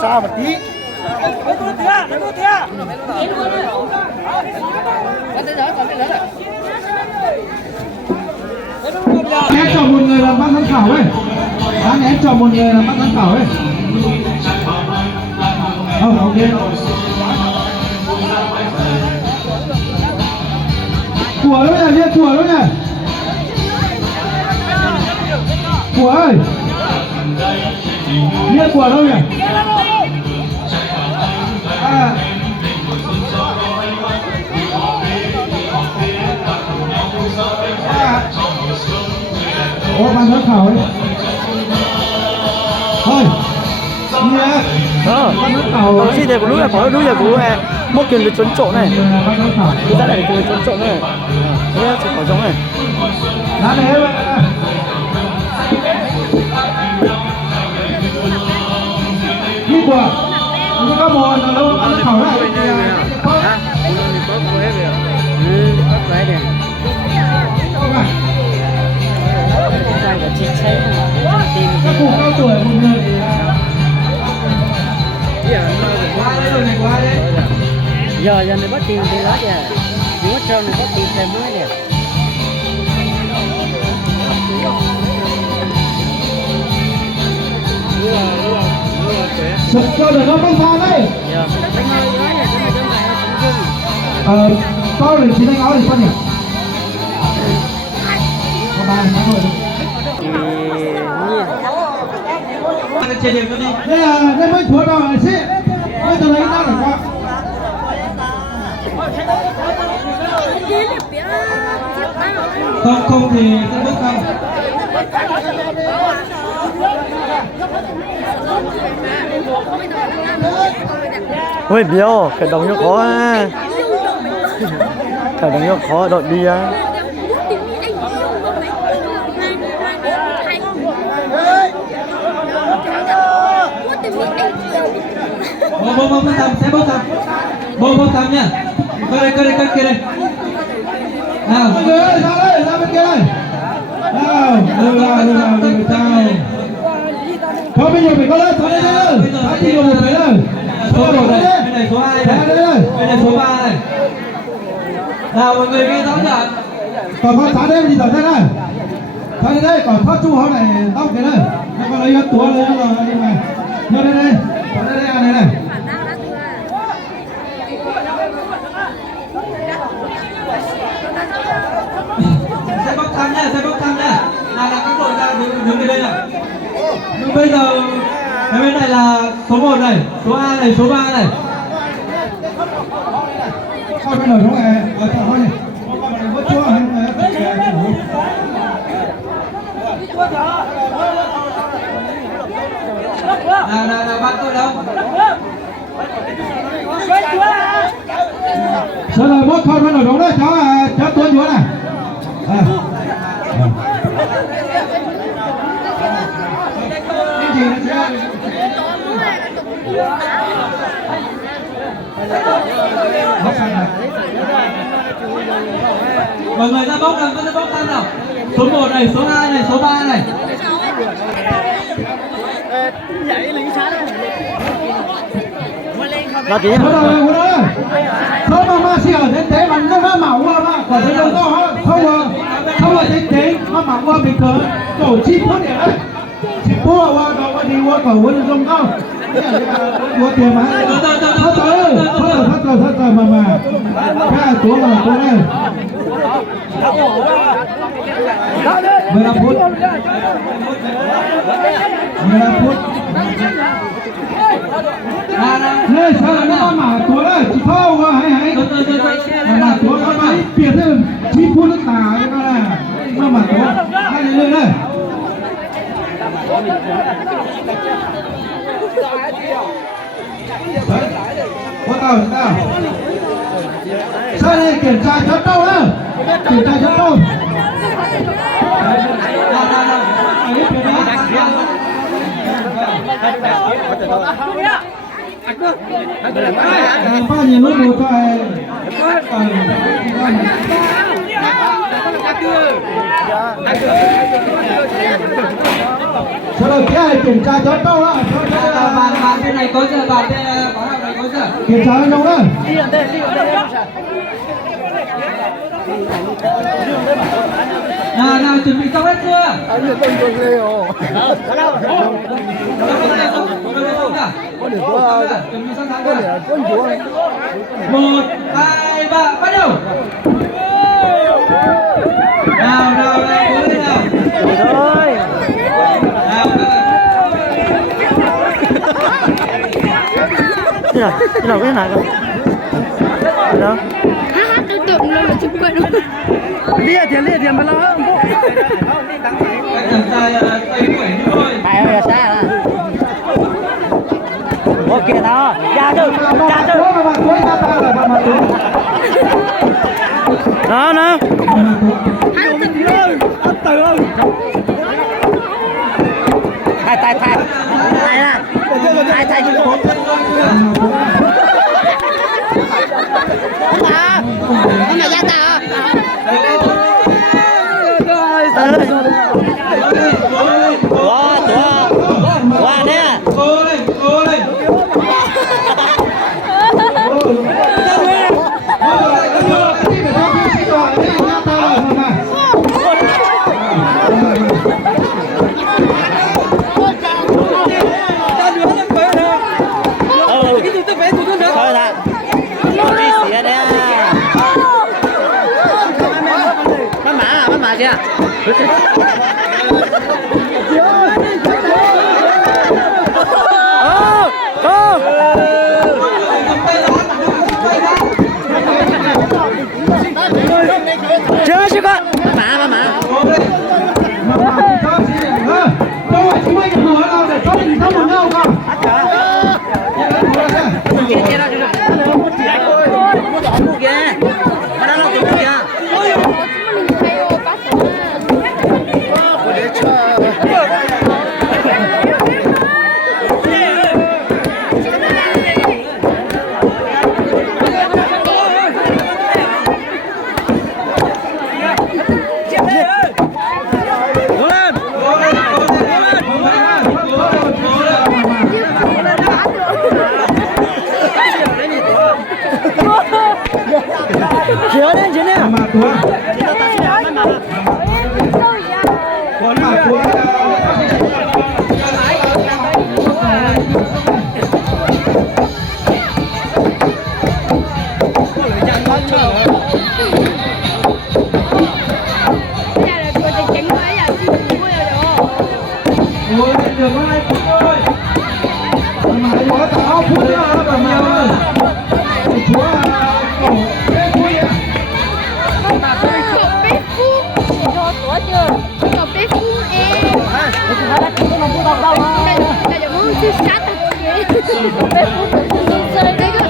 xa một tí. Em chọn một người làm ban giám khảo ấy. Em chọn một người làm ban giám khảo ấy. Ok. Của đó nhỉ, của đó nhỉ. Của ơi. Biết của đâu nhỉ? Ban giám khảo ấy. Thôi. Xin thầy của lúc là có lúc là của một kiểu được trốn trộn này. Cái giá này được trốn trộn này. Thế chỉ có giống này. Giá này em. Đi qua. Nó có một là đâu ban giám khảo này. Hả? Có hết rồi. Có cái này. Đây là chị thấy các cụ cao tuổi một người giờ này bắt tiền thì đó kìa, chỉ có trâu này bắt tiền thêm mới nè. sụp cho được nó băng pha đấy. Có được chỉ đánh áo thì con nhỉ? Có ba thôi. Đây mới thua đâu này xí, mới từ đấy ra được qua. Không thì sẽ bước không. Ôi biểu, cái đồng nó khó á. Cái đồng nó khó đội đi á. Bố tầm, sẽ bố tầm. Bố tầm nha. Cơ đây, kia đây. Nào, mọi người ơi, ra bên kia đây. Nào, đưa chào. Thôi bây giờ mình có lên, thôi đây đây. Hãy đi một cái đây. Số 1 đây, bên này số 2 này. Bên này số 3 này. Nào mọi người ghi rõ ràng. Còn con sáng đây đi tận đây này. Thôi đây, còn thoát chu hôm này tóc cái đây. Nó còn lấy túa lấy nó rồi đi này. Nhớ đây. Đây này. Sẽ bốc thăm nha. Là các đội ra đứng đến đây này. Nhưng bây giờ cái bên này là số 1 này, số 2 này, số 3 này. Con bên này đúng này, thôi này. Con vớt chua hay là bắt tôi đâu? Giờ là bớt con bên này đúng đấy, cháu tuôn chúa này. Mọi người ra bốc nào, có ra bốc thăm nào. Số 1 này, số 2 này, số 3 này. Nó tí số mà xì ở đến thế mà nó mỏng qua mà còn thấy đâu đó không ở đến thế nó mỏng qua bình thường tổ chim thoát điện đấy chỉ mua qua đó qua đi qua cầu quân không không mua tiền mà thoát rồi mà cái túa đây 15 phút Lê sao là nó mà túa đấy chỉ thâu mà hãy mà túa nó mấy biệt thêm 9 phút nước tà cái này nó mà túa hai lên đây bắt đầu sao đây kiểm tra chốt đâu đó kiểm tra chốt đâu bao nhiêu lúc một thôi sau đó kia kiểm tra cho tao á bàn bên này có chưa bàn bên quán hàng này có chưa kiểm tra cho nhau đó nào chuẩn bị xong hết chưa chuẩn bị sẵn sàng chưa 1, 2, 3 bắt đầu nào này cố lên nào thôi nào cái nào cơ đó tôi tưởng là chụp quay luôn lia tiền mà lo anh thằng trai tay quẩy đi thôi phải ơi xa là ok đó ra chứ đó nó thay ra thay chứ không ông này ra tao wow nè cố lên thôi là không đi xỉa đấy bắt mã chưa chưa chưa con bắt mã Chứa lên mà của được có 2 phút thôi mà có tao phút nữa nó còn nhiều hơn chúa cổ cái vui à Cậu bé Phú em Đây là món chứ sát thật Cậu bé Phú không chơi đấy cơ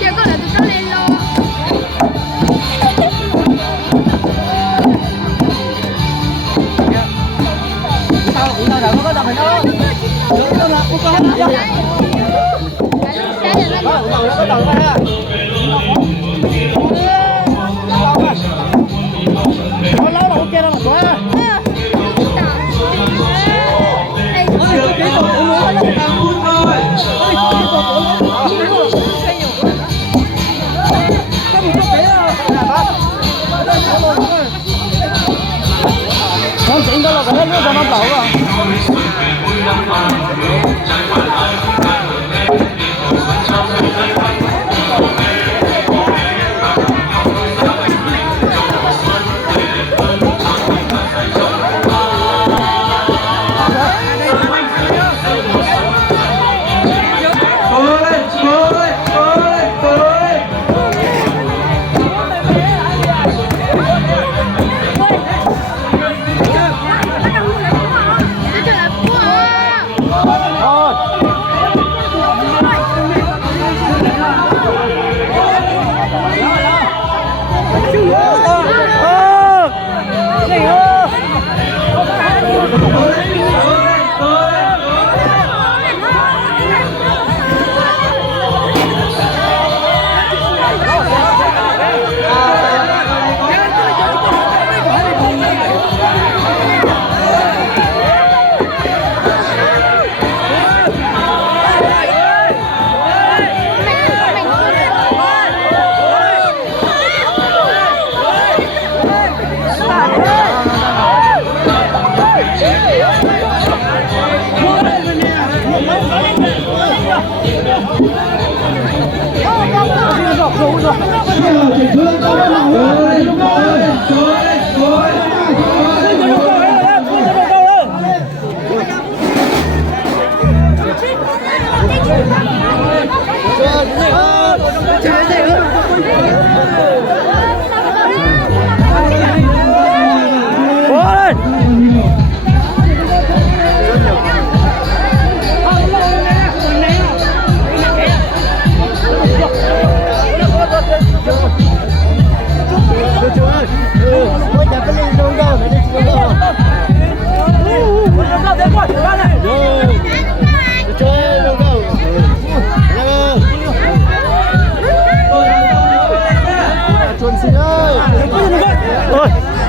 Chưa có là tôi có lên luôn Được cái tổ luôn, thằng Phun thôi. Không chỉ có là có hết nước cho nó đậu rồi.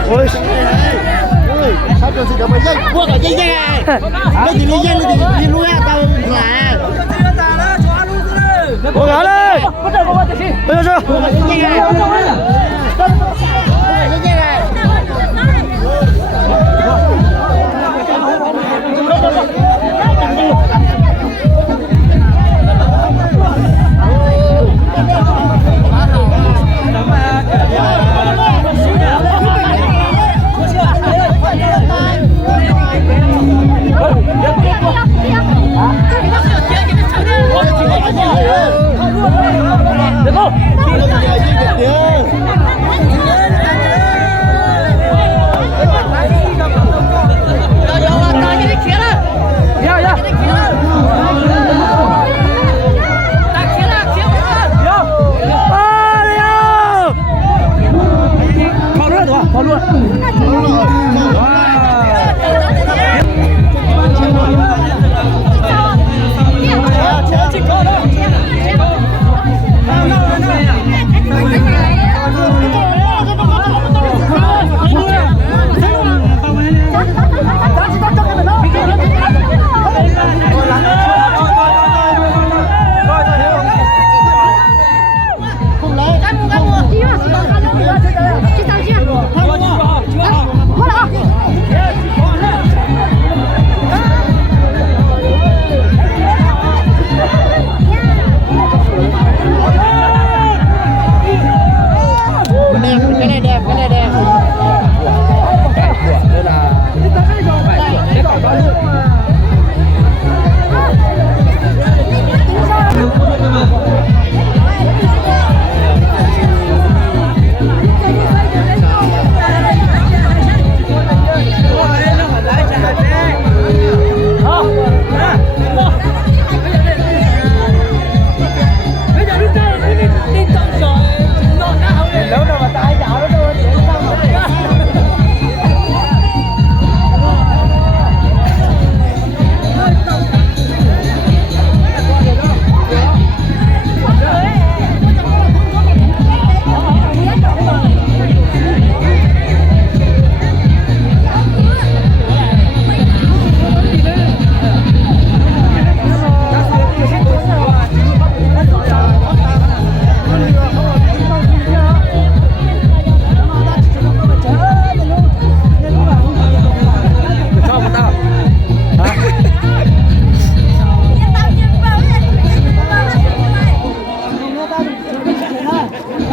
Ôi, sao trường gì đâu mà dây quốc ở dây dây này, cái gì đi dây thì đi lui à tao là. Cố gắng lên. Bây giờ chưa? Dây dây này. Được không?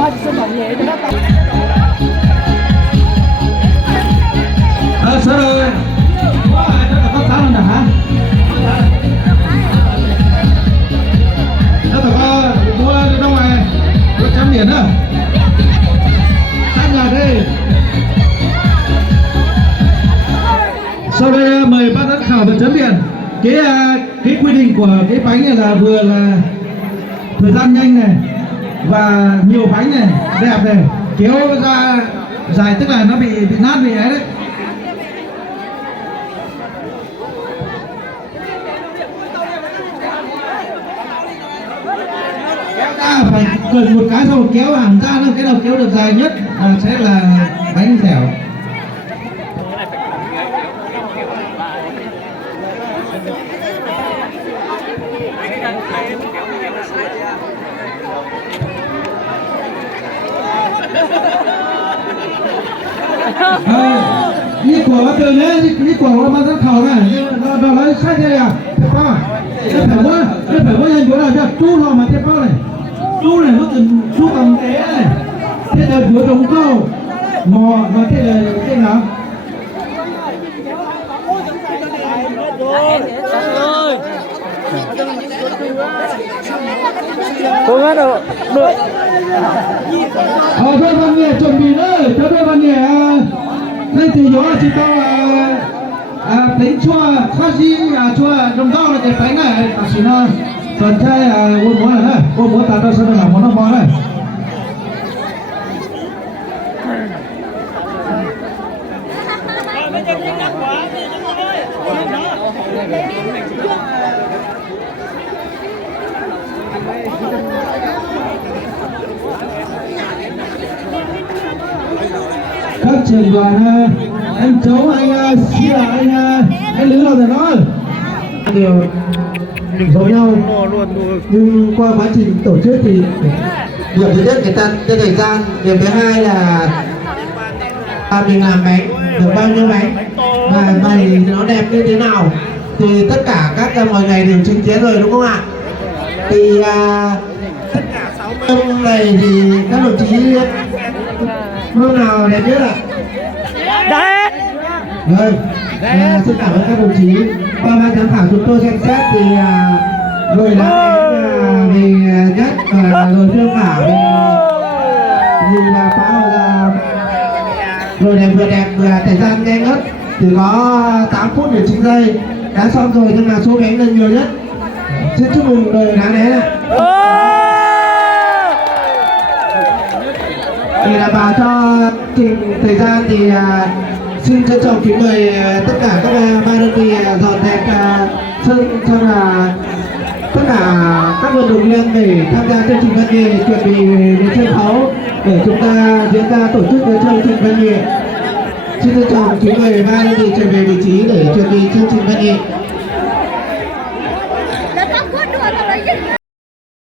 Sao rồi? Có sao không hả? Nó có mua đâu ngoài 100 điểm nữa. Sang nhà đi. Sau đây mời ban giám khảo và chấm điểm. Cái quy định của cái bánh này là vừa là thời gian nhanh này và nhiều bánh này, đẹp này, kéo ra dài tức là nó bị nát bị ấy đấy. Phải cần một cái xong kéo hẳn ra nữa, cái nào kéo được dài nhất sẽ là bánh dẻo. Như của bác Tường ấy, như của ban giám khảo này, nó nói sai thế à? Thế bao à? Thế phải có hình của nào chứ? Chú nào mà thế bao này? Chú này nó từng chú cầm té này. Thế là vừa trồng câu, mò và thế là thế nào? Cố gắng được. Thôi Văn Nghệ chuẩn bị đấy, cho Văn Nghệ lên từ gió chỉ tao bánh chua khoa gì chua đồng tao là cái bánh này ta xin nó phần trai ôn múa này ôn múa ta sẽ làm món nó món này. Các trường đoàn anh cháu anh Sia anh Lý Lô thì nói đều giống nhau nhưng qua quá trình tổ chức thì điểm thứ nhất người ta cái thời gian, điểm thứ hai là mình làm bánh được bao nhiêu bánh và bày nó đẹp như thế nào thì tất cả các mọi ngày đều chứng kiến rồi đúng không ạ? Thì tất cả 6 mâm này thì các đồng chí mâm nào đẹp nhất ạ? Đấy. Vâng, xin cảm ơn các đồng chí. Qua ban giám khảo chúng tôi xem xét thì người đã về nhất và người thương khảo thì là phá hồi là rồi đẹp vừa đẹp vừa thời gian nhanh nhất thì có 8 phút 19 giây đã xong rồi nhưng mà số bánh lên nhiều nhất. Xin chúc mừng đội đá đấy ạ. Để đảm bảo cho trình thời gian thì xin trân trọng kính mời tất cả các ba đơn vị dọn dẹp sân cho là tất cả các vận động viên để tham gia chương trình văn nghệ chuẩn bị đến sân khấu để chúng ta diễn ra tổ chức chương trình văn nghệ. Xin trân trọng kính mời ba đơn vị trở về vị trí để chuẩn bị chương trình văn nghệ.